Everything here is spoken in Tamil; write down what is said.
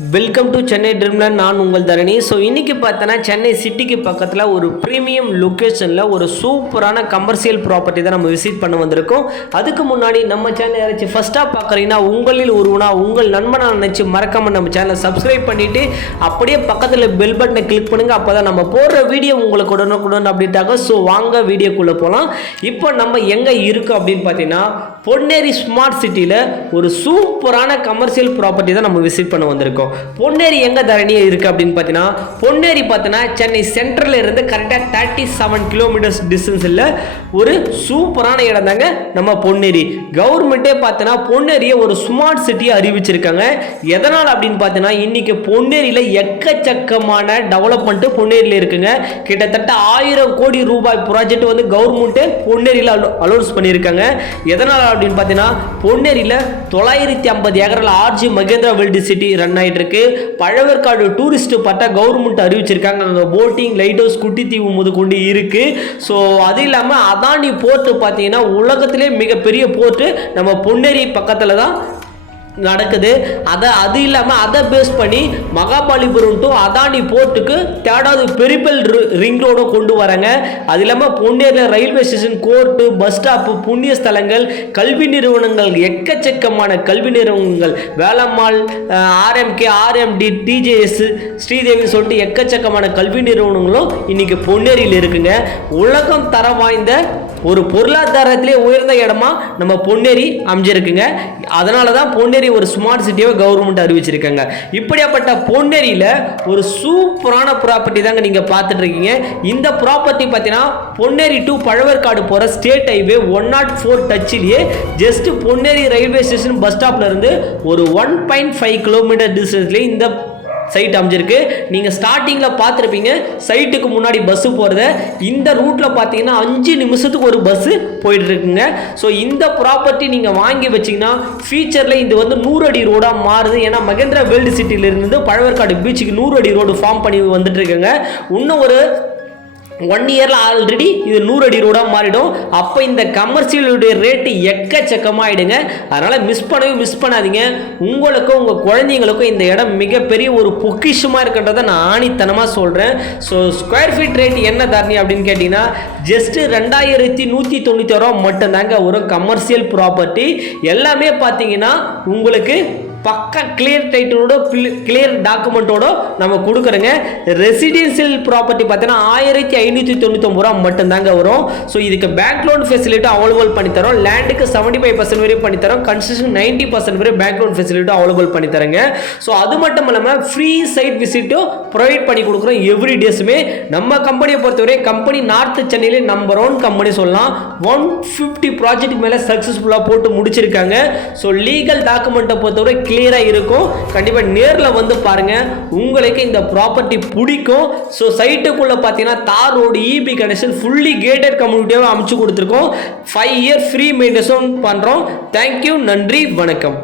Welcome to Chennai Dreamland. நான் உங்கள் தரணி. ஸோ இன்றைக்கி பார்த்தோன்னா சென்னை சிட்டிக்கு பக்கத்தில் ஒரு ப்ரீமியம் லொக்கேஷனில் ஒரு சூப்பரான கமர்ஷியல் ப்ராப்பர்ட்டி தான் நம்ம விசிட் பண்ண வந்திருக்கோம். அதுக்கு முன்னாடி நம்ம சேனல் யாராச்சும் ஃபஸ்ட்டாக பார்க்குறீங்கன்னா உங்களில் ஒருவனா உங்கள் நண்பனாக நினச்சி மறக்காமல் நம்ம சேனலை சப்ஸ்கிரைப் பண்ணிவிட்டு அப்படியே பக்கத்தில் பெல் பட்டனை கிளிக் பண்ணுங்கள். அப்போ தான் நம்ம போடுற வீடியோ உங்களுக்கு உடனுக்குடன் அப்டேட் ஆகும். ஸோ வாங்க வீடியோக்குள்ளே போகலாம். இப்போ நம்ம எங்கே இருக்கோம் அப்படின்னு பார்த்தீங்கன்னா பொன்னேரி ஸ்மார்ட் சிட்டியில் ஒரு சூப்பரான கமர்ஷியல் ப்ராப்பர்ட்டி தான் நம்ம விசிட் பண்ண வந்திருக்கோம். பொன்னேரி எங்கே தரணி இருக்குது அப்படின்னு பார்த்தீங்கன்னா பொன்னேரி பார்த்தீங்கன்னா சென்னை சென்ட்ரலில் இருந்து கரெக்டாக 37 கிலோமீட்டர்ஸ் டிஸ்டன்ஸில் ஒரு சூப்பரான இடம் தாங்க நம்ம பொன்னேரி. கவர்மெண்ட்டே பார்த்தீங்கன்னா பொன்னேரியை ஒரு ஸ்மார்ட் சிட்டியை அறிவிச்சிருக்காங்க. எதனால் அப்படின்னு பார்த்தீங்கன்னா இன்றைக்கி பொன்னேரியில் எக்கச்சக்கமான டெவலப்மெண்ட்டு பொன்னேரியில் இருக்குங்க. கிட்டத்தட்ட 1000 கோடி ரூபாய் ப்ராஜெக்ட் வந்து கவர்மெண்ட்டே பொன்னேரியில் அலௌன்ஸ் பண்ணியிருக்காங்க. எதனால் அப்படின்னு பார்த்தீங்கன்னா பொன்னேரியில் 950 ஏக்கரில் ஆர்ஜி மகேந்திரா வேர்ல்டு சிட்டி ரன் ஆகிட்டு இருக்கு. பழவேற்காடு டூரிஸ்ட் பட்டா கவர்மெண்ட் அறிவிச்சிருக்காங்க. அங்கே போட்டிங், லைட் ஹவுஸ், குட்டி தீவு முது கொண்டு இருக்கு. ஸோ அது இல்லாமல் அதானி போர்ட்டு பார்த்தீங்கன்னா உலகத்திலே மிகப்பெரிய போர்ட்டு நம்ம பொன்னேரி பக்கத்தில் தான் நடக்குது. அது இல்லாமல் அதை பேஸ் பண்ணி மகாபலிபுரம் டு அதானி போர்ட்டுக்கு தேடாவது பெரிபல் ரிங் ரோடும் கொண்டு வராங்க. அது இல்லாமல் பொன்னேரியில் railway station, court, bus stop, புண்ணிய ஸ்தலங்கள், கல்வி நிறுவனங்கள், எக்கச்சக்கமான கல்வி நிறுவனங்கள், வேலம்மாள், ஆர்எம்கே, ஆர்எம்டி, டிஜேஎஸ், ஸ்ரீதேவின்னு சொல்லிட்டு எக்கச்சக்கமான கல்வி நிறுவனங்களும் இன்னைக்கு பொன்னேரியில் இருக்குங்க. உலகம் தரம் வாய்ந்த ஒரு பொருளாதாரத்திலே உயர்ந்த இடமா நம்ம பொன்னேரி அமைஞ்சிருக்குங்க. அதனால தான் பொன்னேரி ஒரு ஸ்மார்ட் சிட்டியை கவர்மெண்ட் அறிவிச்சிருக்காங்க. இப்படியாப்பட்ட பொன்னேரியில் ஒரு சூப்பரான ப்ராப்பர்ட்டி தாங்க நீங்கள் பார்த்துட்டு இருக்கீங்க. இந்த ப்ராப்பர்ட்டி பார்த்தீங்கன்னா பொன்னேரி டு பழவேற்காடு போகிற ஸ்டேட் ஹைவே 104 டச்சிலேயே just Ponneri railway station bus ஸ்டாப்ல இருந்து ஒரு 1.5 கிலோமீட்டர் டிஸ்டன்ஸ்லேயே இந்த சைட் அமைஞ்சிருக்கு. நீங்கள் ஸ்டார்டிங்கில் பார்த்துருப்பீங்க சைட்டுக்கு முன்னாடி பஸ்ஸு போகிறத. இந்த ரூட்டில் பார்த்தீங்கன்னா 5 நிமிஷத்துக்கு ஒரு பஸ்ஸு போயிட்டு இருக்குங்க. ஸோ இந்த ப்ராப்பர்ட்டி நீங்கள் வாங்கி வச்சிங்கன்னா ஃபியூச்சரில் இது வந்து 100 அடி ரோடாக மாறுது. ஏன்னா மகேந்திரா வேர்ல்டு சிட்டியிலிருந்து பழவேற்காடு பீச்சுக்கு 100 அடி ரோடு ஃபார்ம் பண்ணி வந்துட்டு இருக்காங்க. இன்னும் ஒரு 1 இயரில் ஆல்ரெடி இது 100 அடி ரோடாக மாறிடும். அப்போ இந்த கமர்ஷியலுடைய ரேட்டு எக்கச்சக்கமாகிடுங்க. அதனால் மிஸ் பண்ணாதீங்க. உங்களுக்கும் உங்கள் குழந்தைங்களுக்கும் இந்த இடம் மிகப்பெரிய ஒரு பொக்கிஷமாக இருக்கின்றதை நான் ஆணித்தனமாக சொல்கிறேன். ஸோ ஸ்கொயர் ஃபீட் ரேட் என்ன தரணி அப்படின்னு கேட்டிங்கன்னா ஜஸ்ட்டு 2196 ரூபா மட்டும்தாங்க ஒரு கமர்ஷியல் ப்ராப்பர்ட்டி. எல்லாமே பார்த்தீங்கன்னா உங்களுக்கு பக்கா கிளியர் டைட்டிலோட கிளியர் டாக்குமெண்ட்டோட நம்ம கொடுக்குறோங்க. ரெசிடென்சியல் ப்ராப்பர்ட்டி பார்த்தீங்கன்னா 1599 ரூபா மட்டும்தாங்க வரும். ஸோ இதுக்கு பேங்க் லோன் ஃபெசிலிட்டி அவைலபிள் பண்ணித்தரோம். லேண்டுக்கு 75% வரையும் பண்ணித்தரோம். கன்ஸ்ட்ரக்ஷன் 90% வரை பேங்க் லோன் ஃபெசிலிட்டி அவைலபிள் பண்ணித்தரங்க. ஸோ அது மட்டும் இல்லாமல் ஃப்ரீ சைட் விசிட்டும் ப்ரொவைட் பண்ணி கொடுக்குறோம் எவ்ரி டேஸுமே. நம்ம கம்பெனியை பொறுத்தவரை கம்பெனி நார்த் சென்னையிலே நம்பர் 1 கம்பெனி சொல்லலாம். 150 ப்ராஜெக்ட் மேலே சக்ஸஸ்ஃபுல்லாக போட்டு முடிச்சிருக்காங்க. ஸோ லீகல் டாக்குமெண்ட்டை பொறுத்தவரை கிளியராக இருக்கும். கண்டிப்பாக நேரில் வந்து பாருங்க, உங்களுக்கு இந்த ப்ராப்பர்ட்டி பிடிக்கும். ஸோ சைட்டுக்குள்ளே பார்த்தீங்கன்னா தார் road, EB connection, fully gated கம்யூனிட்டியாக அமைச்சு கொடுத்துருக்கோம். 5 இயர் ஃப்ரீ மெயின்டெனன்ஸும் பண்ணுறோம். தேங்க்யூ, நன்றி, வணக்கம்.